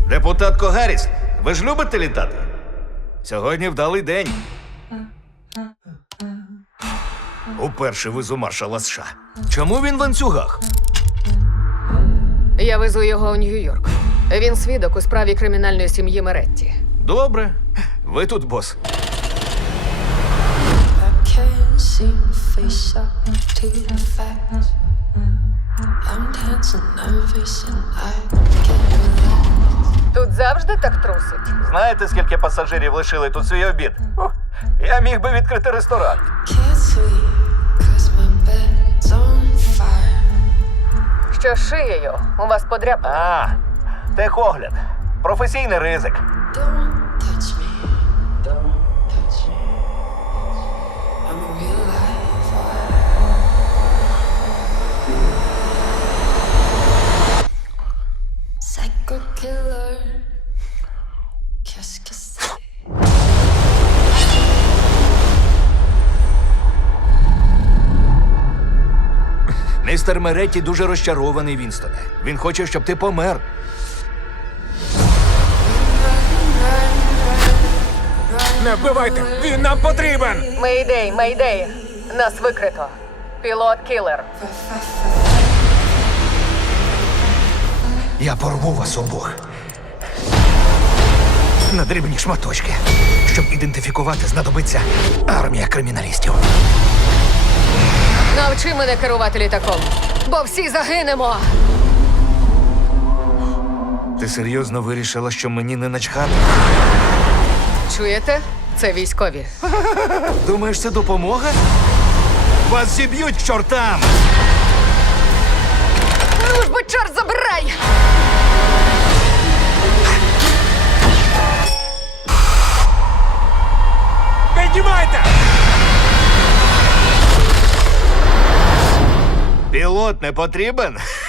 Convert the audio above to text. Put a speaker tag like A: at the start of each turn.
A: Депутатко Гарріс, ви ж любите літати? Сьогодні вдалий день. Уперше везу маршала США. Чому він в ланцюгах?
B: Я везу його у Нью-Йорк. Він свідок у справі кримінальної сім'ї Меретті.
A: Добре. Ви тут, бос.
C: I can't seem to face up to the facts. I'm dancing, I'm facing, I can't relax.
B: Тут завжди так трусить.
A: Знаєте, скільки пасажирів лишили тут свій обід? Я міг би відкрити ресторан.
C: Can't sleep, 'cause my bed's on fire.
B: Що з шиєю у вас подряпано.
A: Техогляд. Професійний ризик.
C: Don't touch me, don't touch me. I'm a real life fire. Psycho killer. Qu'est-ce que c'est?
A: Містер Меретті дуже розчарований, Вінстоне. Він хоче, щоб ти помер.
D: Не вбивайте! Він нам потрібен!
B: Мейдей, мейдей. Нас викрито. Пілот кілер.
A: Я порву вас обох. На дрібні шматочки. Щоб ідентифікувати, знадобиться армія криміналістів.
B: Навчи мене керувати літаком, бо всі загинемо.
A: Ти серйозно вирішила, що мені не начхати?
B: Чуєте? Це військові.
A: Думаєш, це допомога? Вас зіб'ють к чортам!
B: Ну ж бо чорт забирай!
D: Піднімайте!
A: Пілот не потрібен?